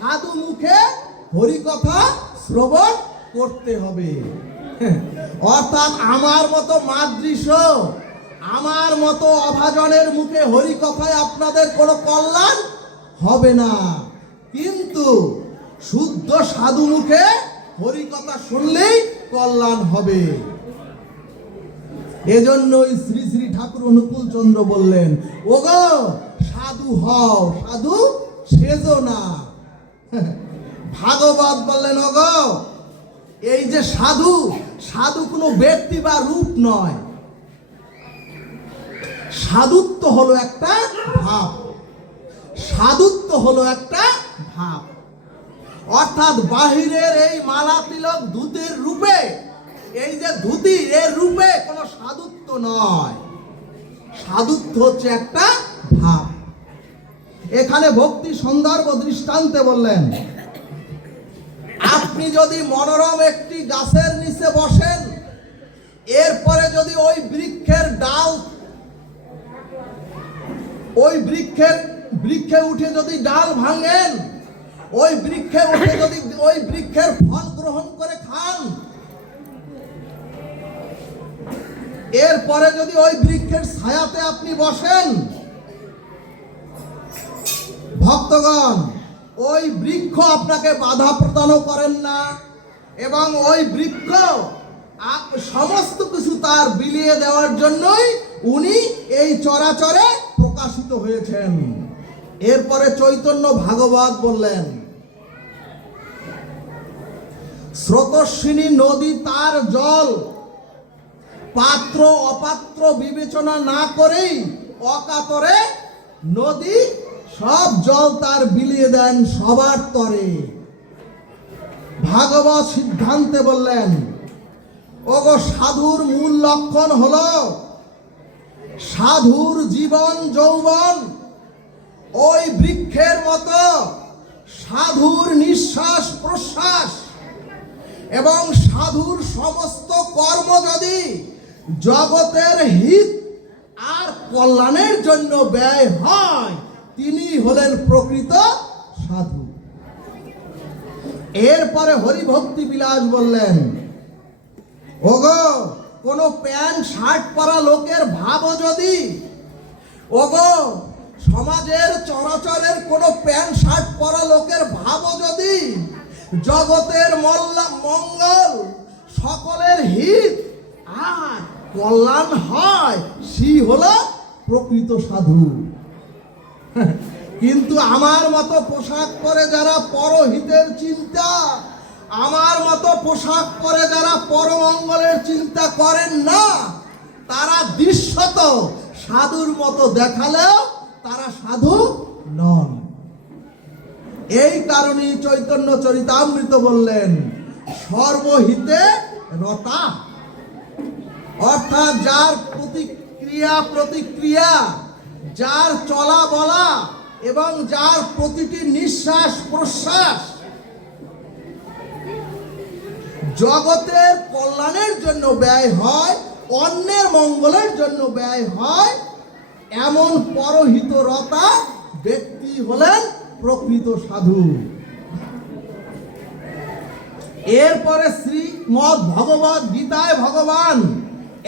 সাধু মুখে হরিকথা শ্রবণ করতে হবে। অর্থাৎ আমার মতো মাদৃশ, আমার মতো অভাজনের মুখে হরিকথায় আপনাদের কোনো কল্যাণ হবে না, কিন্তু শুদ্ধ সাধু মুখে হরিকথা শুনলেই কল্যাণ হবে। এজন্যই শ্রী শ্রী ঠাকুর অনুকূল চন্দ্র বললেন, ওগো সাধু হও, সাধু সেজো না। ভাগবত বললেন, ওগো এই যে সাধু, সাধু কোনো ব্যক্তি বা রূপ নয়, সাধুত্ব হলো একটা ভাব, সাধুত্ব হলো একটা ভাব। অর্থাৎ বাহিরের এই মালা তিলক ধুতির রূপে, এই যে ধুতি এর রূপে কোনো সাধুত্ব নয়, সাধুত্ব হচ্ছে একটা ভাব। এখানে ভক্তি সন্দর্ভ দৃষ্টান্তে বললেন, আপনি যদি মনোরম একটি গাছের নিচে বসেন, এরপরে যদি ওই বৃক্ষের ডাল, ওই বৃক্ষে উঠে যদি ডাল ভাঙেন, ওই বৃক্ষে উঠে যদি ওই বৃক্ষের ফল গ্রহণ করে খান, এরপরে যদি ওই বৃক্ষের ছায়াতে আপনি বসেন, ভক্তগণ ওই বৃক্ষ আপনাকে বাধা প্রদানও করেন না, এবং ওই বৃক্ষ সমস্ত কিছু তার বিলিয়ে দেওয়ার জন্যই উনি এই চরাচরে প্রকাশিত হয়েছেন। এরপরে চৈতন্য ভাগবত বললেন, স্রোতস্বিনী নদী তার জল পাত্র অপাত্র বিবেচনা না করেই অকাতরে নদী সব জল তার বিলিয়ে দেন সবার তরে। ভাগবত সিদ্ধান্তে বললেন, ওগো সাধুর মূল লক্ষণ হলো সাধুর জীবন যৌবন ওই বৃক্ষের মতো, সাধুর নিঃশ্বাস প্রশ্বাস এবং সাধুর সমস্ত কর্ম যদি জগতের হিত আর কল্যাণের জন্য ব্যয় হয়, তিনি হলেন প্রকৃত সাধু। এরপরে হরিভক্তি বিলাস বললেন, ওগো কোনো প্যান্ট শার্ট পরা লোকের ভাবও যদি, ওগো সমাজের চরাচরের কোনো প্যান্ট শার্ট পরা লোকের ভাবও যদি জগতের মঙ্গল সকলের হিত আর কল্যাণ হয়, সে হলো প্রকৃত সাধু। কিন্তু আমার মতো পোশাক পরে যারা পরহিতের চিন্তা, আমার মতো পোশাক পরে যারা পরমঙ্গলের চিন্তা করেন না, তারা দৃশ্যত সাধুর মতো দেখালেও তারা সাধু নন। এই কারণে চৈতন্য চরিতামৃত বললেন, সর্বহিতে রতা, অর্থাৎ যার প্রতিক্রিয়া, যার চলা বলা এবং যার প্রতিটি নিঃশ্বাস প্রশ্বাস জগতের কল্যাণের জন্য ব্যয় হয়, অন্যের মঙ্গলের জন্য ব্যয় হয়, এমন পরহিতরতা ব্যক্তি হলেন প্রকৃত সাধু। এরপরে শ্রীমদ্ ভগবত গীতায় ভগবান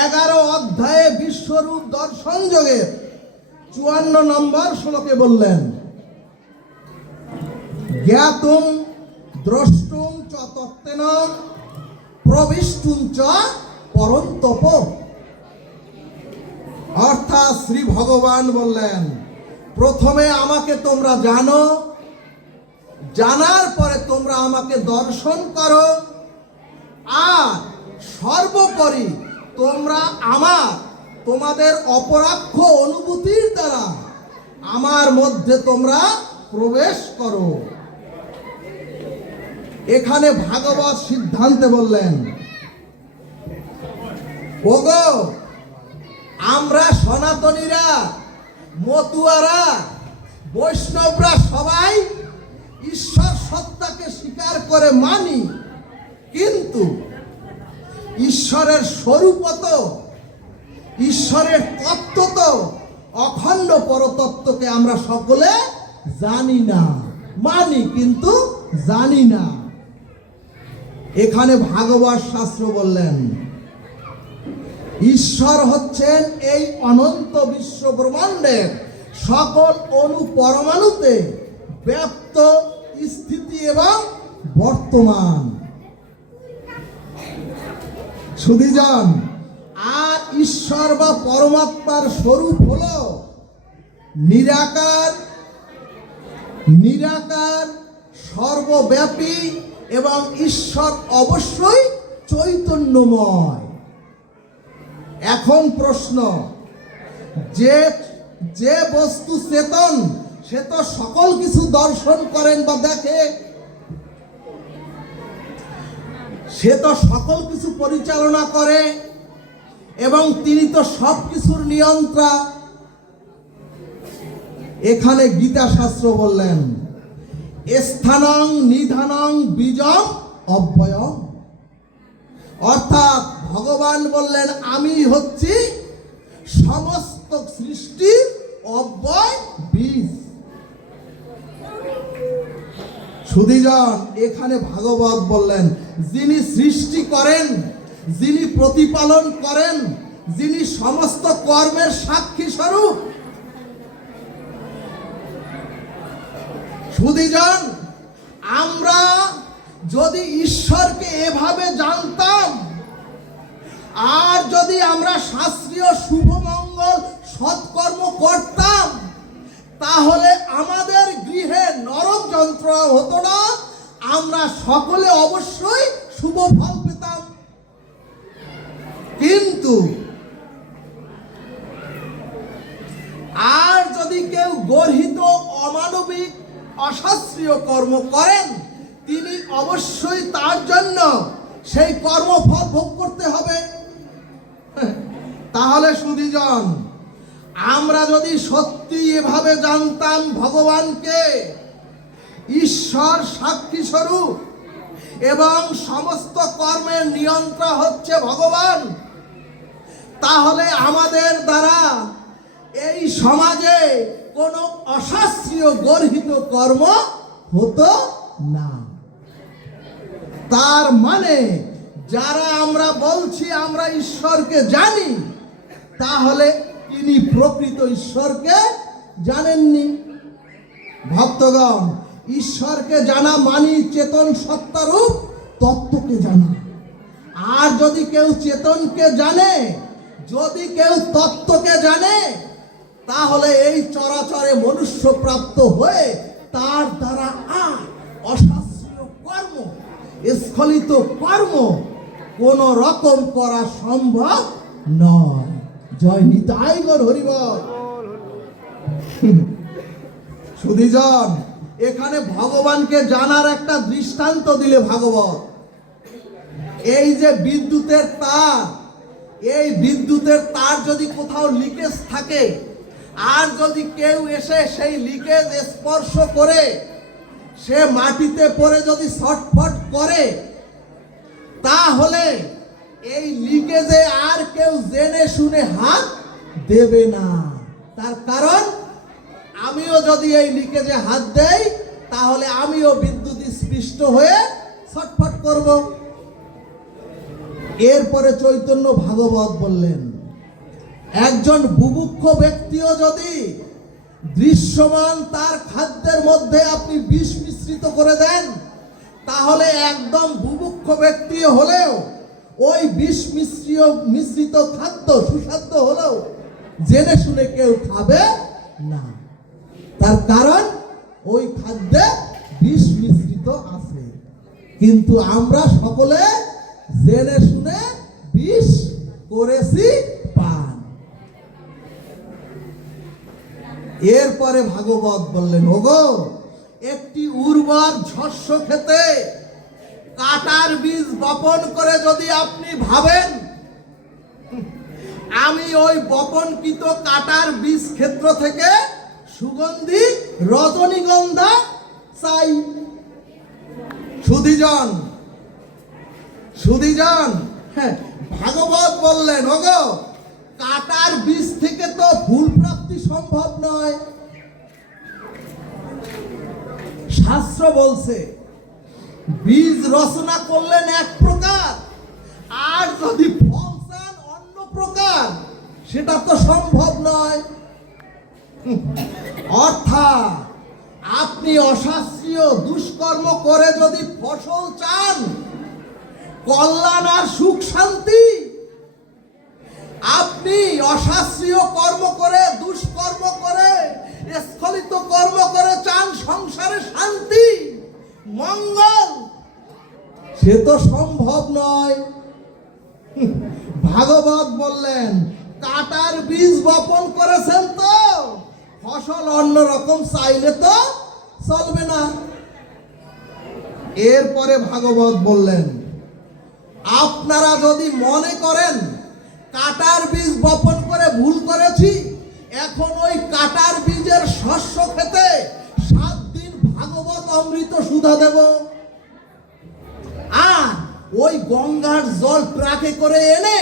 11 অধ্যায়ে বিশ্বরূপ দর্শন যোগের 54 নম্বর শ্লোকে বললেন, জ্ঞাতুম দ্রষ্টুম চ তত্ত্বেন প্রবিষ্টুম চ পরন্তপ। অর্থাৎ শ্রী ভগবান বললেন, প্রথমে আমাকে তোমরা জানো, জানার পরে তোমরা আমাকে দর্শন করো, আর সর্বোপরি তোমরা তোমাদের অপরাক্ষ অনুভূতির দ্বারা আমার মধ্যে তোমরা প্রবেশ করো। এখানে ভাগবত সিদ্ধান্তে বললেন, ওগো আমরা সনাতনীরা, মতুয়ারা, বৈষ্ণবরা সবাই ঈশ্বর সত্তাকে স্বীকার করে মানি, কিন্তু ঈশ্বরের স্বরূপ তো, ঈশ্বরের তত্ত্ব তো, অখণ্ড পরতত্ত্বকে আমরা সকলে জানি না। মানি কিন্তু জানি না। এখানে ভাগবত শাস্ত্র বললেন ঈশ্বর হচ্ছেন এই অনন্ত বিশ্ব ব্রহ্মাণ্ডের সকল অণু পরমাণুতে ব্যাপ্ত স্থিতি এবং বর্তমান। সুধীজন, আর ঈশ্বর বা পরমাত্মার স্বরূপ হলো নিরাকার, নিরাকার, সর্বব্যাপী এবং ঈশ্বর অবশ্যই চৈতন্যময়। এখন প্রশ্ন, যে যে বস্তু চেতন সে তো সকল কিছু দর্শন করেন বা দেখে, সে তো সকল কিছু পরিচালনা করে এবং তিনি তো সব কিছুর নিয়ন্ত্রা। এখানে গীতা শাস্ত্র বললেন স্থানং নিধানং বীজং অব্যয়ম, অর্থাৎ ভগবান বললেন আমি হচ্ছি সমস্ত সৃষ্টির অব্যয় বীজ। সুধীজন, এখানে ভাগবত বললেন যিনি সৃষ্টি করেন, যিনি প্রতিপালন করেন, যিনি সমস্ত কর্মের সাক্ষী স্বরূপ। সুধীজন, আমরা যদি ঈশ্বরকে এভাবে জানতাম আর যদি আমরা শাস্ত্রীয় শুভমঙ্গল সৎকর্ম করতাম, তাহলে আমাদের গৃহে নরক যন্ত্রণা হতো না, আমরা সকলে অবশ্যই শুভ ফল পেতাম। কিন্তু আর যদি কেউ গর্হিত অমানবিক অশাস্ত্রীয় কর্ম করেন, তিনি অবশ্যই তার জন্য সেই কর্মফল ভোগ করতে হবে। তাহলে সুধীজন, আমরা যদি সত্যি এভাবে জানতাম ভগবানকে ঈশ্বর সাক্ষী স্বরূপ এবং সমস্ত কর্মের নিয়ন্ত্রণ হচ্ছে ভগবান, তাহলে আমাদের দ্বারা এই সমাজে কোনো অশাস্ত্রীয় গর্হিত কর্ম হতো না। তার মানে যারা আমরা বলছি আমরা ঈশ্বরকে জানি, তাহলে তিনি প্রকৃত ঈশ্বরকে জানেননি। ভক্তগণ, ঈশ্বরকে জানা মানি চেতন সত্তারূপ তত্ত্বকে জানা। আর যদি কেউ চেতনকে জানে, যদি কেউ তত্ত্বকে জানে, তাহলে এই চরাচরে মনুষ্য প্রাপ্ত হয়ে তার দ্বারা আর অশাস্ত্রীয় কর্ম, স্খলিত কর্ম কোন রকম করা সম্ভব নয়। জয় নিতাই গৌর হরিবল। সুধীজন, এখানে ভগবানকে জানার একটা দৃষ্টান্ত দিলে ভাগবত। এই যে বিদ্যুতের তার, এই বিদ্যুতের তার যদি কোথাও লিকেজ থাকে আর যদি কেউ এসে সেই লিকেজ স্পর্শ করে সে মাটিতে পড়ে যদি ছটফট করে, তাহলে এই লিকেজে আর কেউ জেনে শুনে হাত দেবে না। তার কারণ আমিও যদি এই লিকেজে হাত দেই, তাহলে আমিও বিদ্যুৎ স্পৃষ্ট হয়ে ছটফট করব। এরপরে চৈতন্য ভাগবত বললেন একজন বুভুক্ষ ব্যক্তিও যদি দৃশ্যমান তার খাদ্যের মধ্যে আপনি বিষ মিশ্রিত করে দেন, তাহলে একদম বুভুক্ষ ব্যক্তি হলেও ওই বিষ মিশ্রিত খাদ্য সুস্বাদ্য হলেও জেনে শুনে কেউ খাবে না। তার কারণ ওই খাদ্যে বিষ মিশ্রিত আছে। কিন্তু আমরা সকলে জেনে শুনে বিষ করেছি পান। এরপরে ভাগবত বললেন, ওগো একটি উর্বর শস্য খেতে কাটার বীজ বপন করে যদি আপনি ভাবেন আমি ওই বপনকৃত কাটার বীজ ক্ষেত্র থেকে সুগন্ধি রজনীগন্ধা চাই। সুধীজন, সুধীজন, হ্যাঁ, ভাগবত বললেন ওগো কাটার বীজ থেকে তো ফুল প্রাপ্তি সম্ভব নয়। শাস্ত্র বলছে বীজ রচনা করলেন এক প্রকার, আর যদি ফল চান অন্য প্রকার, সেটা তো সম্ভব নয়। অর্থাৎ আপনি অশাস্ত্রীয় দুষ্কর্ম করে যদি ফসল চান, কল্যাণ আর সুখ শান্তি, আপনি অশাস্ত্রীয় কর্ম করে, দুষ্কর্ম করে, স্খলিত কর্ম করে চান সংসারে শান্তি মঙ্গল, সে তো সম্ভব নয়। ভাগবত বললেন কাটার বীজ বপন করেছেন তো ফসল অন্য রকম চাইলে তো চলবে না। এরপরে ভাগবত বললেন আপনারা যদি মনে করেন কাটার বীজ বপন করে ভুল করেছি, এখন ওই কাটার বীজের শস্য খেতে 7 দিন ভাগবত অমৃত সুধা দেব, আর ওই গঙ্গার জল ট্রাকে করে এনে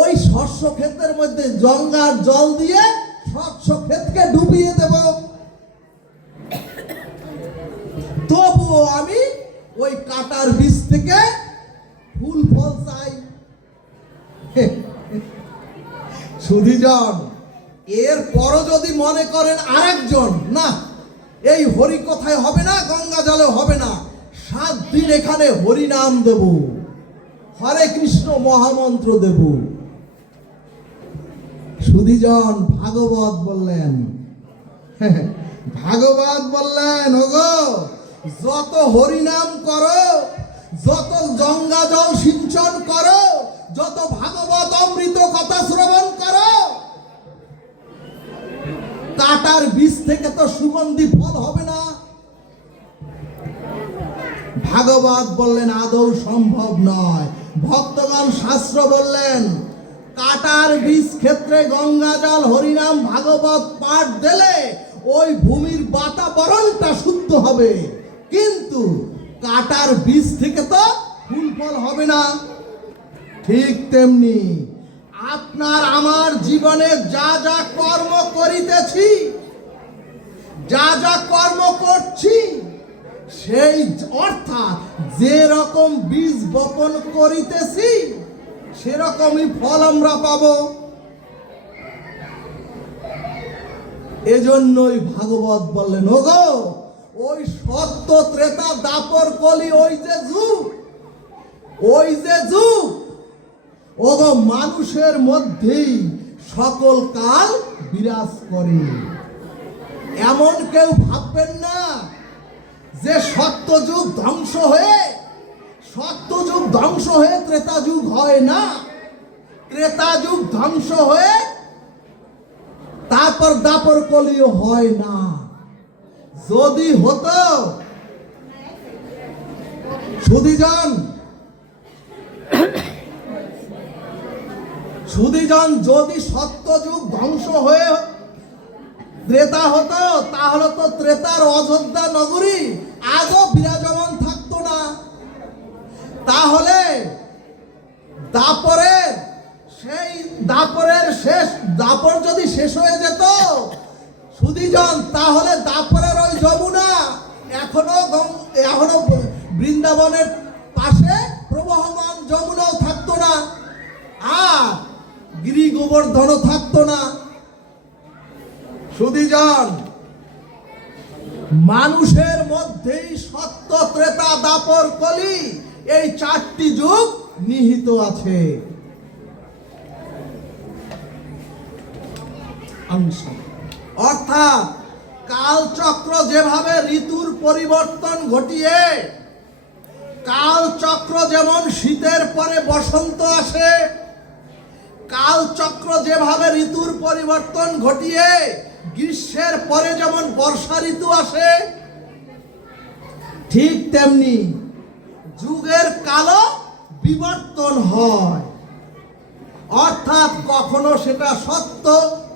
ওই শস্য ক্ষেতের মধ্যে গঙ্গার জল দিয়ে শস্য ক্ষেতকে ডুবিয়ে দেব, তবুও আমি ওই কাটার বীজ থেকে ফুল ফল চাই। সুধীজন, এরপরও যদি মনে করেন আরেকজন, না এই হরি কথায় হবে না, গঙ্গা জলে হবে না, 7 দিন এখানে হরি নাম দেব, হরে কৃষ্ণ মহামন্ত্র দেব। সুধীজন, ভাগবত বললেন ওগো যত হরিনাম করো, যত গঙ্গা জল সিঞ্চন করো, যত ভাগবত অমৃত কথা শ্রবণ করো, কাটার বীজ থেকে তো সুগন্ধি ফল হবে না। ভাগবত বললেন আদৌ সম্ভব নয়। ভক্তগণ শাস্ত্র বললেন কাটার বীজ ক্ষেত্রে গঙ্গা জল হরিনাম ভাগবত পাঠ দিলে ওই ভূমির বাতাবরণটা শুদ্ধ হবে, কিন্তু কাটার বীজ থেকে তো ফুল ফল হবে না। ঠিক তেমনি আপনার আমার জীবনে যা যা কর্ম করিতেছি, যা যা কর্ম করছি, সেই অর্থাৎ যে রকম বীজ বপন করিতেছি সেরকমই ফল আমরা পাব। এজন্যই ভাগবত বললেন ওগো ওই সত্য ত্রেতা দাপর কলি, ওই যে যুগ ওগো মানুষের মধ্যেই সকল কাল বিরাজ করে। এমন কেউ ভাববেন না যে সত্যযুগ ধ্বংস হয়ে ত্রেতা যুগ হয় না, ত্রেতা যুগ ধ্বংস হয়ে তারপর দাপর কলিও হয় না। যদি হতো, সুধীজন যদি সত্যযুগ ধ্বংস হয়ে ত্রেতা হতো, তাহলে তো ত্রেতার অযোধ্যা নগরী আজও বিরাজমান থাকতো না। তাহলে দাপর যদি শেষ হয়ে যেত সুধীজন, তাহলে দাপরের ওই যমুনা এখনো বৃন্দাবনের পাশে প্রবহমান যমুনাও থাকতো না, আর গিরি গোবর্ধনও থাকতো না। সুধীজন, মানুষের মধ্যেই সত্য ত্রেতা দাপর কলি এই 4টি যুগ নিহিত আছে। অর্থাৎ কালচক্র যেভাবে ঋতুর পরিবর্তন ঘটিয়ে, কালচক্র যেমন শীতের পরে বসন্ত আসে, কালচক্র যেভাবে ঋতুর পরিবর্তন ঘটিয়ে গ্রীষ্মের পরে যেমন বর্ষা ঋতু আসে, ঠিক তেমনি যুগের কালও বিবর্তন হয়। অর্থাৎ কখনো সেটা সত্য,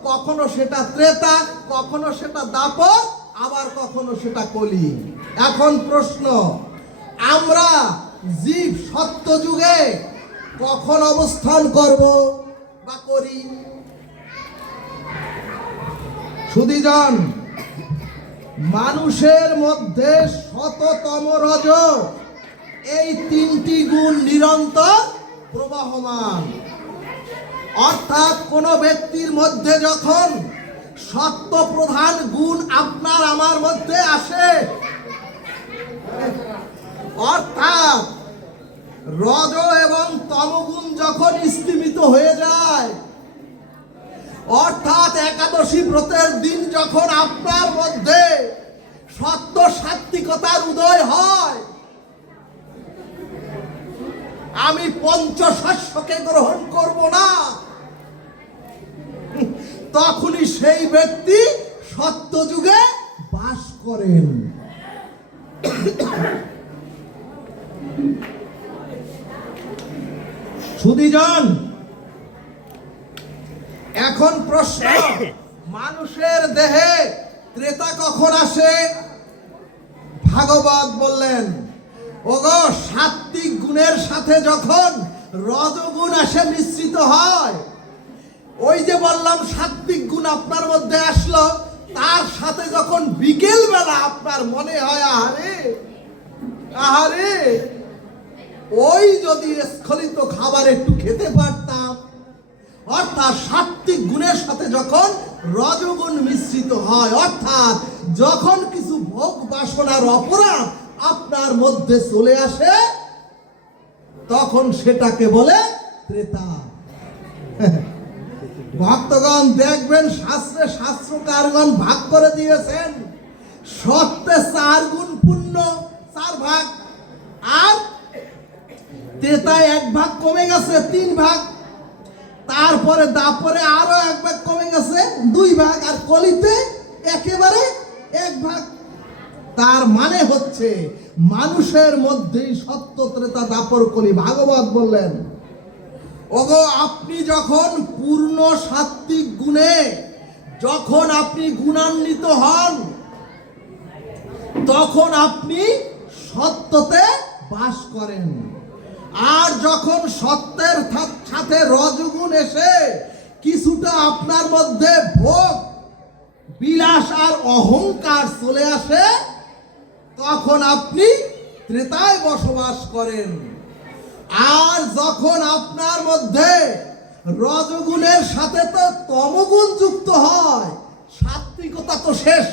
কখনো সেটা ত্রেতা, কখনো সেটা দাপর, আবার কখনো সেটা কলি। এখন প্রশ্ন, আমরা জীব সত্য যুগে কখন অবস্থান করব বা করি? সুধীজন, মানুষের মধ্যে শততম রজ, এই তিনটি গুণ নিরন্তর প্রবাহমান। অর্থাৎ কোন ব্যক্তির মধ্যে যখন সত্য প্রধান গুণ আপনার আমার মধ্যে আসে, অর্থাৎ রজ এবং তমগুণ যখন স্তিমিত হয়ে যায়, অর্থাৎ একাদশী ব্রতের দিন যখন আপনার মধ্যে সত্য সাত্ত্বিকতার উদয় হয়, আমি পঞ্চশস্যকে গ্রহণ করব না, তখনই সেই ব্যক্তি সত্য যুগে বাস করেন। সুধীজন, এখন প্রশ্ন, মানুষের দেহে ত্রেতা কখন আসে? ভাগবত বললেন, ওগো সাত্ত্বিক গুণের সাথে যখন রজগুণ আসে মিশ্রিত হয়, ওই যে বললাম সাত্ত্বিক গুণ আপনার মধ্যে আসলো, তার সাথে যখন বিকেল বেলা আপনার মনে হয় আহারে আহারে, ওই যদি স্খলিত খাবার একটু খেতে পারতাম, অর্থাৎ সাত্ত্বিক গুণের সাথে যখন রজগুণ মিশ্রিত হয়, অর্থাৎ যখন কিছু ভোগ বাসনার অপরাধ আপনার মধ্যে চলে আসে, তখন সেটাকে বলে ত্রেতা। ভক্তগণ দেখবেন, শাস্ত্রে শাস্ত্রকারগণ ভাগ করে দিয়েছেন, সত্যে 4 গুণ পুণ্য 4 ভাগ, আর ত্রেতায় 1 ভাগ কমে গেছে 3 ভাগ, তারপরে দাপরে আরো 1 ভাগ কমে গেছে 2 ভাগ, আর কলিতে একেবারে 1 ভাগ। তার মানে হচ্ছে মানুষের মধ্যেই সত্য ত্রেতা দাপর কলি। ভাগবত বললেন, ওগো আপনি যখন পূর্ণ সাত্ত্বিক গুণে যখন আপনি গুণান্বিত হন, তখন আপনি সত্যতে বাস করেন। আর যখন সত্যের সাথে রজগুণ এসে কিছুটা আপনার মধ্যে ভোগ বিলাস আর অহংকার চলে আসে, তখন আপনি ত্রেতায় বসবাস করেন। আর যখন আপনার মধ্যে রজগুণের সাথে তো তমগুণ যুক্ত হয়, সাত্ত্বিকতা তো শেষ,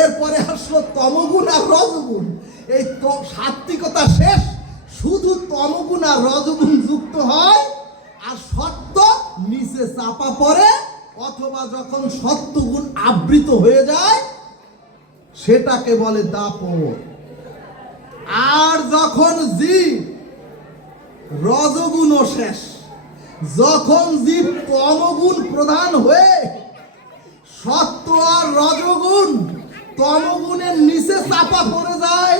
এরপরে আসলো তমগুণ আর রজগুণ, এই সাত্ত্বিকতা শেষ, শুধু তমগুণ আর রজগুণ যুক্ত হয়, আর সত্য নিচে চাপা পড়ে, অথবা যখন সত্যগুণ আবৃত হয়ে যায়, সেটাকে বলে দাপর। আর যখন জীব রজগুণও শেষ, যখন জীব তমগুণ প্রধান হয়ে সত্য আর রজগুণ তমগুণের নিচে চাপা পড়ে যায়,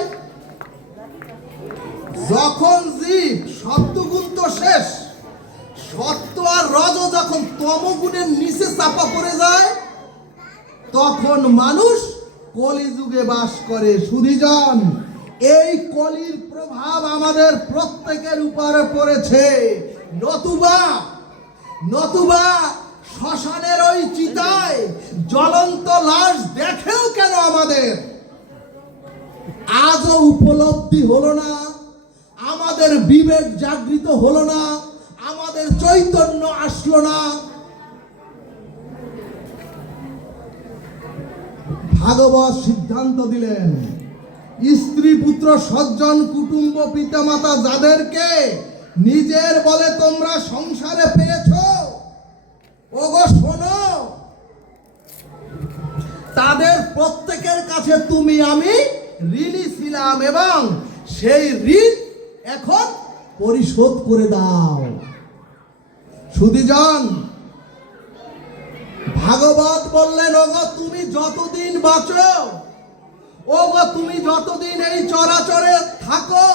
যখন জীব সত্যগুণ তো শেষ, সত্য আর রজ যখন তমগুণের নিচে চাপা পড়ে যায়, তখন মানুষ কলিযুগে বাস করে। সুধীজন, এই কলির প্রভাব আমাদের প্রত্যেকের উপরে পড়েছে। নতুবা শ্মশানের ওই চিতায় জ্বলন্ত লাশ দেখেও কেন আমাদের আজও উপলব্ধি হলো না, আমাদের বিবেক জাগৃত হলো না, আমাদের চৈতন্য আসলো না? ভাগবত সিদ্ধান্ত দিলেন, স্ত্রী পুত্র সজ্জন কুটুম্ব পিতামাতা যাদেরকে নিজের বলে তোমরা সংসারে পেয়েছো, ওগো শোনো, তাদের প্রত্যেকের কাছে তুমি আমি ঋণী ছিলাম, এবং সেই ঋণ এখন পরিশোধ করে দাও। সুধীজন, ভাগবত বললেন, ওগো তুমি যতদিন বাঁচো, ওগো তুমি যতদিন এই চরাচরে থাকো,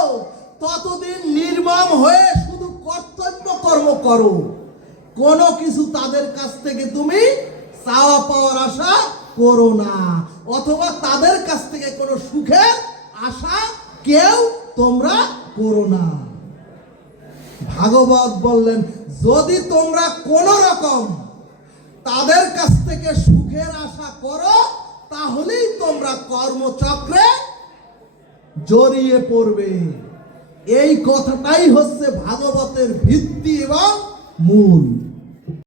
ততদিন নির্মম হয়ে শুধু কর্তব্য কর্ম করো, কোনো কিছু তাদের কাছ থেকে তুমি চাওয়া পাওয়ার আশা করো না, অথবা তাদের কাছ থেকে কোনো সুখের আশা কেউ তোমরা করো না। ভাগবত বললেন, যদি তোমরা কোন রকম তাদের কাছ থেকে সুখের আশা করো, তাহলেই তোমরা কর্মচক্রে জড়িয়ে পড়বে। এই কথাটাই হচ্ছে ভাগবতের ভিত্তি এবং মূল।